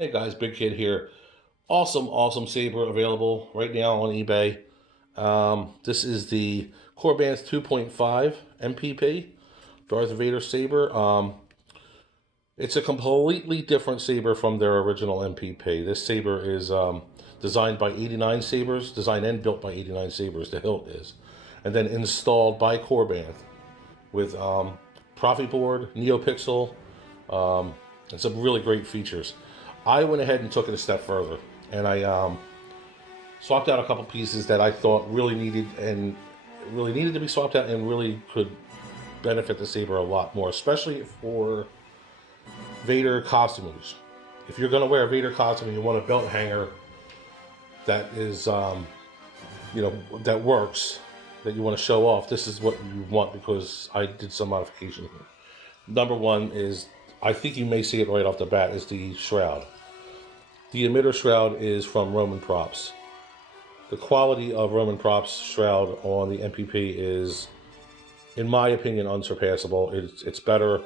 Hey guys, Big Kid here. Awesome saber available right now on eBay. This is the KORBANTH 2.5 MPP Darth Vader saber. It's a completely different saber from their original MPP. This saber is designed by 89 Sabers, designed and built by 89 Sabers. The hilt is, and then installed by KORBANTH with Proffie board, Neopixel, and some really great features. I went ahead and took it a step further, and I swapped out a couple pieces that I thought really needed to be swapped out and really could benefit the saber a lot more, especially for Vader costumes. If you're going to wear a Vader costume and you want a belt hanger that is, that works, that you want to show off, this is what you want, because I did some modification here. Number one is, I think you may see it right off the bat, is the Shroud. The emitter Shroud is from Roman Props. The quality of Roman Props Shroud on the MPP is, in my opinion, unsurpassable. It's better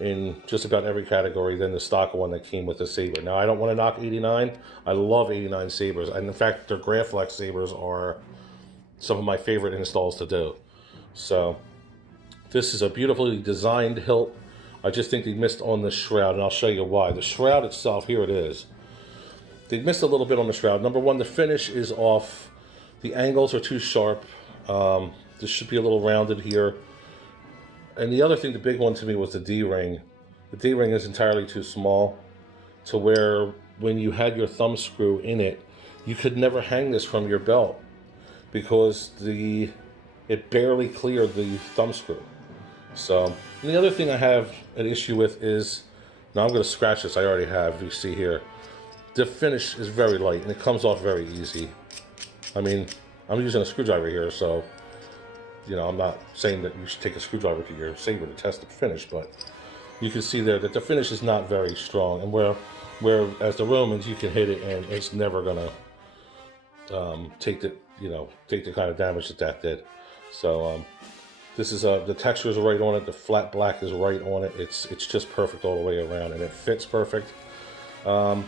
in just about every category than the stock one that came with the saber. Now, I don't want to knock 89. I love 89 sabers, and in fact, their Graflex sabers are some of my favorite installs to do. So, this is a beautifully designed hilt. I just think they missed on the Shroud, and I'll show you why. The Shroud itself, here it is. They missed a little bit on the Shroud. Number one, the finish is off. The angles are too sharp. This should be a little rounded here. And the other thing, the big one to me, was the D-ring. The D-ring is entirely too small to where when you had your thumb screw in it, you could never hang this from your belt because it barely cleared the thumb screw. So, and the other thing I have an issue with is, now I'm going to scratch this, I already have, you see here. The finish is very light and it comes off very easy. I mean, I'm using a screwdriver here, so, I'm not saying that you should take a screwdriver to your saber to test the finish, but you can see there that the finish is not very strong. And whereas the Romans, you can hit it and it's never going to take the kind of damage that did. So, this is the texture is right on it. The flat black is right on it. It's just perfect all the way around, and it fits perfect. I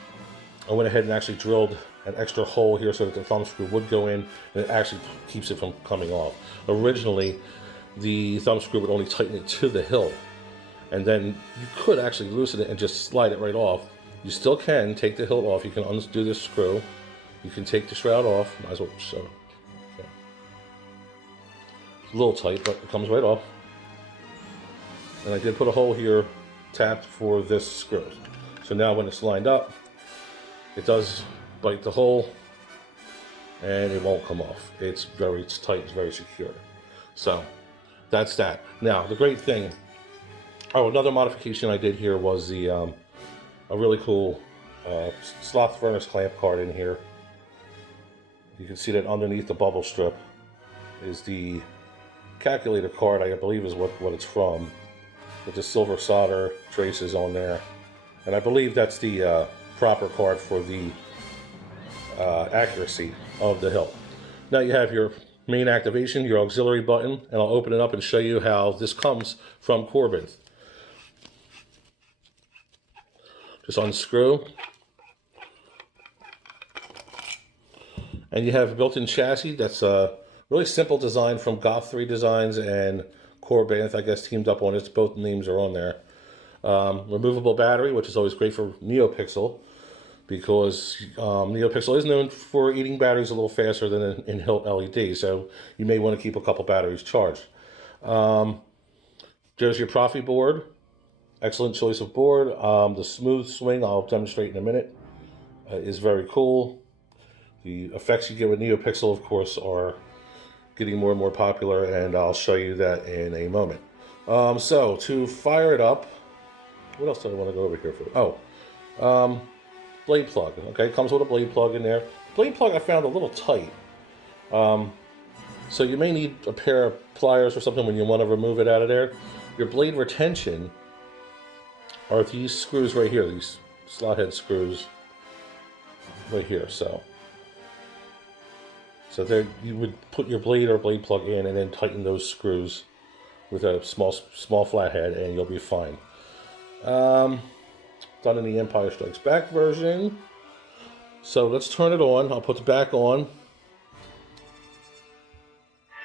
went ahead and actually drilled an extra hole here so that the thumb screw would go in, and it actually keeps it from coming off. Originally, the thumb screw would only tighten it to the hilt, and then you could actually loosen it and just slide it right off. You still can take the hilt off. You can undo this screw. You can take the Shroud off. Might as well show. Okay. A little tight, but it comes right off. And I did put a hole here tapped for this screw. So now when it's lined up, it does bite the hole and it won't come off. It's tight, it's very secure. So that's that. Now the great thing, another modification I did here was the a really cool sloth furnace clamp card in here. You can see that underneath the bubble strip is the calculator card, I believe is what it's from, with the silver solder traces on there. And I believe that's the proper card for the accuracy of the hilt. Now you have your main activation, your auxiliary button, and I'll open it up and show you how this comes from KORBANTH. Just unscrew. And you have a built-in chassis that's a really simple design from Goth 3 Designs and KORBANTH, I guess, teamed up on it. Both names are on there. Removable battery, which is always great for Neopixel, because Neopixel is known for eating batteries a little faster than in hilt LED, so you may want to keep a couple batteries charged. There's your Proffie board. Excellent choice of board. The smooth swing, I'll demonstrate in a minute, is very cool. The effects you get with Neopixel, of course, are getting more and more popular, and I'll show you that in a moment. So, to fire it up, what else do I want to go over here for? Blade plug. Okay, it comes with a blade plug in there. Blade plug I found a little tight. So you may need a pair of pliers or something when you want to remove it out of there. Your blade retention are these screws right here, these slot head screws right here. So there you would put your blade or blade plug in and then tighten those screws with a small flathead and you'll be fine. done in the Empire Strikes Back version. So let's turn it on. I'll put the back on.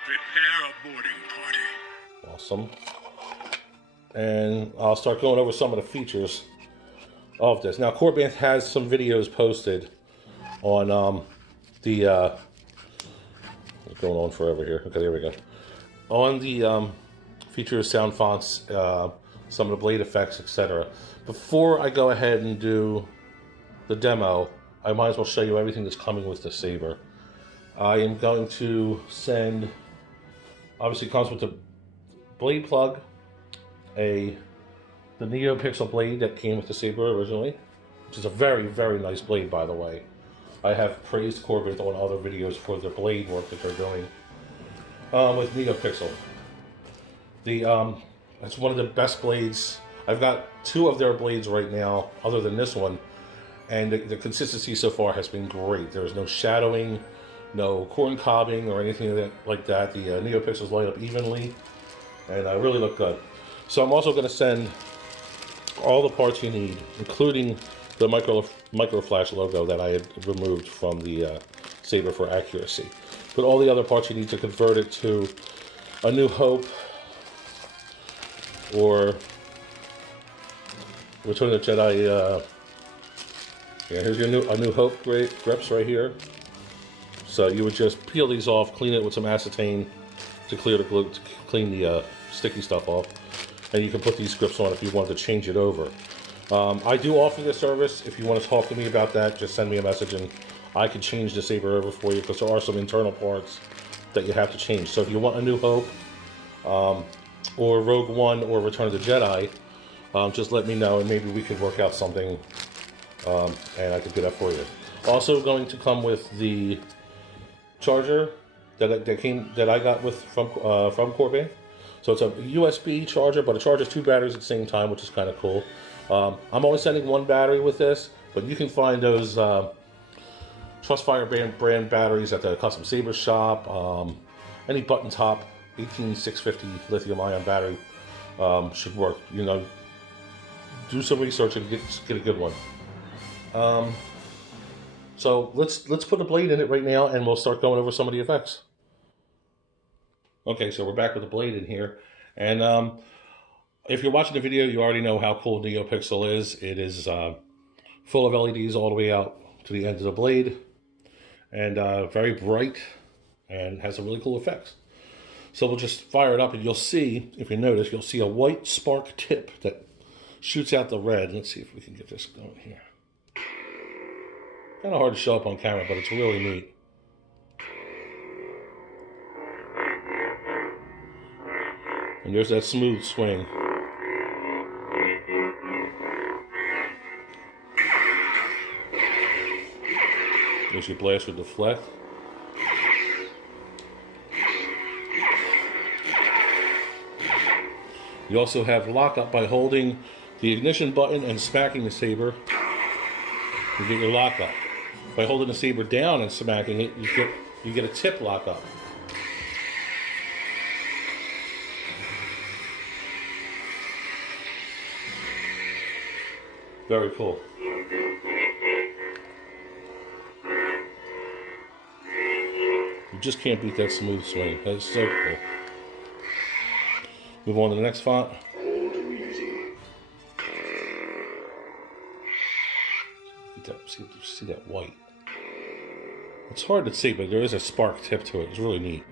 Prepare a boarding party. Awesome. And I'll start going over some of the features of this. Now, KORBANTH has some videos posted on what's going on forever here? Okay, there we go. On the features, sound fonts, some of the blade effects, etc. Before I go ahead and do the demo, I might as well show you everything that's coming with the Saber. I am going to send, obviously it comes with the blade plug, the Neopixel blade that came with the Saber originally, which is a very, very nice blade, by the way. I have praised KORBANTH on other videos for the blade work that they're doing with Neopixel. It's one of the best blades. I've got 2 of their blades right now, other than this one, and the consistency so far has been great. There's no shadowing, no corn cobbing or anything like that. The Neopixels light up evenly, and really look good. So I'm also going to send all the parts you need, including the micro flash logo that I had removed from the Saber for accuracy. But all the other parts you need to convert it to A New Hope or Return of the Jedi. Yeah, here's your A New Hope grips right here. So you would just peel these off, clean it with some acetane to clear the glue, to clean the sticky stuff off, and you can put these grips on if you want to change it over. I do offer this service. If you want to talk to me about that, just send me a message and I can change the Saber over for you, because there are some internal parts that you have to change. So if you want A New Hope, or Rogue One, or Return of the Jedi, just let me know and maybe we could work out something, and I could do that for you. Also going to come with the charger that I got from KORBANTH. So it's a USB charger, but it charges 2 batteries at the same time, which is kind of cool. I'm only sending 1 battery with this, but you can find those Trustfire brand batteries at the Custom Saber shop. Any button top 18650 lithium ion battery should work. You know, do some research and get a good one. So let's put a blade in it right now, and we'll start going over some of the effects. Okay, so we're back with the blade in here, and if you're watching the video, you already know how cool Neopixel is. It is full of LEDs all the way out to the end of the blade, and very bright, and has some really cool effects. So we'll just fire it up, and you'll see, if you notice, you'll see a white spark tip that shoots out the red. Let's see if we can get this going here. Kind of hard to show up on camera, but it's really neat. And there's that smooth swing. There's your blast with deflect. You also have lockup by holding the ignition button and smacking the Saber. You get your lockup. By holding the Saber down and smacking it, you get a tip lockup. Very cool. You just can't beat that smooth swing. That's so cool. Move on to the next font. See that white? It's hard to see, but there is a spark tip to it. It's really neat.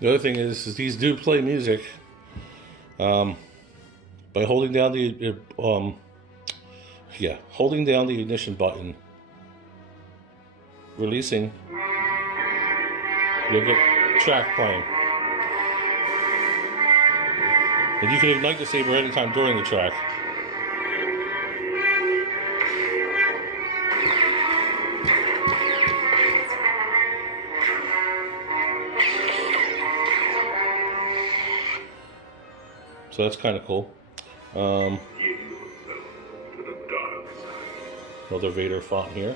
The other thing is these do play music. By holding down the holding down the ignition button, releasing, you'll get track playing. And you can ignite the Saber anytime during the track. So that's kind of cool. Yield yourself to the dark side. Another Vader font here.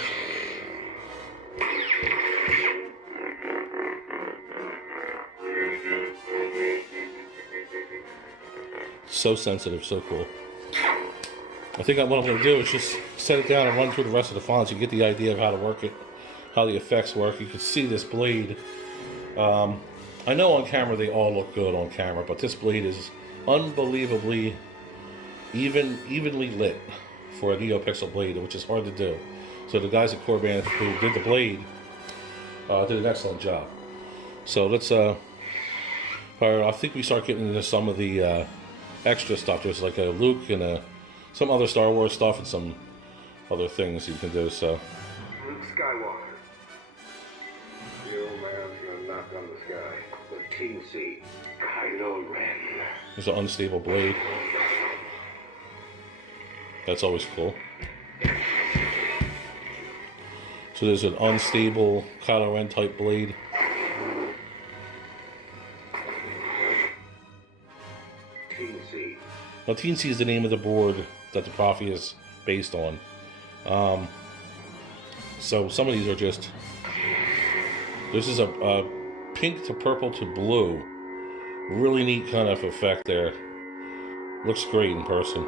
So sensitive, so cool. I think what I'm going to do is just set it down and run through the rest of the fonts. You get the idea of how to work it, how the effects work. You can see this blade. I know on camera they all look good on camera, but this blade is unbelievably evenly lit for a Neopixel blade, which is hard to do. So the guys at KORBANTH who did the blade did an excellent job. So let's, I think we start getting into some of the extra stuff. There's like a Luke and some other Star Wars stuff and some other things you can do. So Luke Skywalker. The old man's gonna knock on the sky. The Teensy, Kylo Ren. there's an unstable blade. That's always cool. So there's an unstable Kylo Ren type blade. Teensy. Now, Teensy is the name of the board that the Proffie is based on. So some of these are just... This is a pink to purple to blue. Really neat kind of effect there. Looks great in person.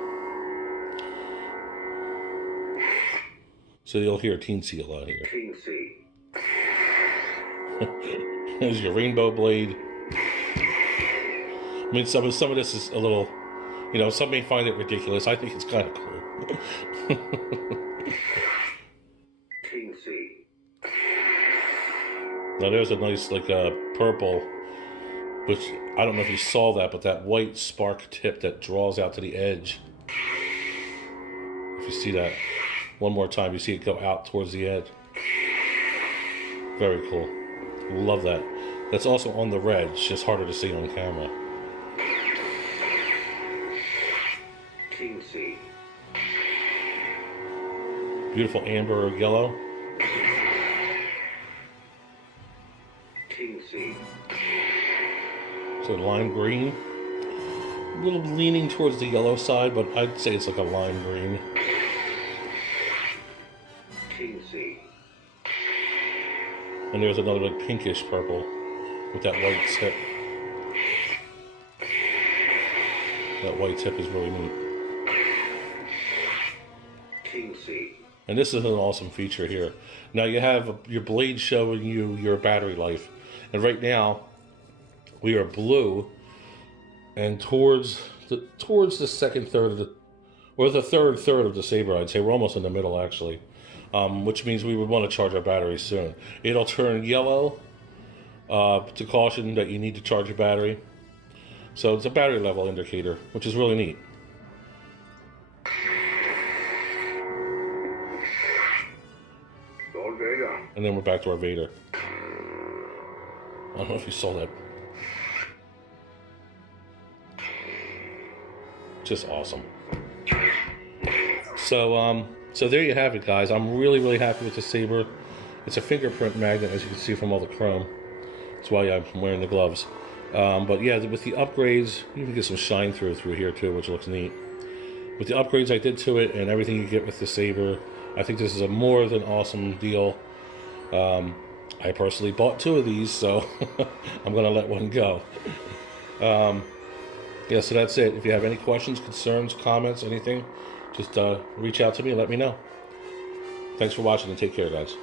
So you'll hear Teensy a lot here. Teensy. There's your rainbow blade. I mean, some of this is a little... You know, some may find it ridiculous. I think it's kind of cool. Teensy. Now there's a nice, like, purple, which, I don't know if you saw that, but that white spark tip that draws out to the edge. If you see that one more time, you see it go out towards the edge. Very cool. Love that. That's also on the red. It's just harder to see on camera. Teensy. Beautiful amber or yellow. Teensy. So lime green. A little leaning towards the yellow side, but I'd say it's like a lime green. Teensy. And there's another like pinkish purple with that white tip. That white tip is really neat. Teensy. And this is an awesome feature here. Now you have your blade showing you your battery life. And right now, we are blue and towards the second third of the, or the third of the saber, I'd say. We're almost in the middle, actually. Which means we would want to charge our batteries soon. It'll turn yellow to caution that you need to charge your battery. So it's a battery level indicator, which is really neat. Lord Vader. And then we're back to our Vader. I don't know if you saw that. Just awesome. So there you have it, guys. I'm really happy with the saber. It's a fingerprint magnet, as you can see from all the chrome. That's why I'm wearing the gloves. But yeah, with the upgrades, you can get some shine through here too, which looks neat. With the upgrades I did to it and everything you get with the saber, I think this is a more than awesome deal. I personally bought 2 of these, so I'm going to let one go. Yeah, so that's it. If you have any questions, concerns, comments, anything, just reach out to me and let me know. Thanks for watching and take care, guys.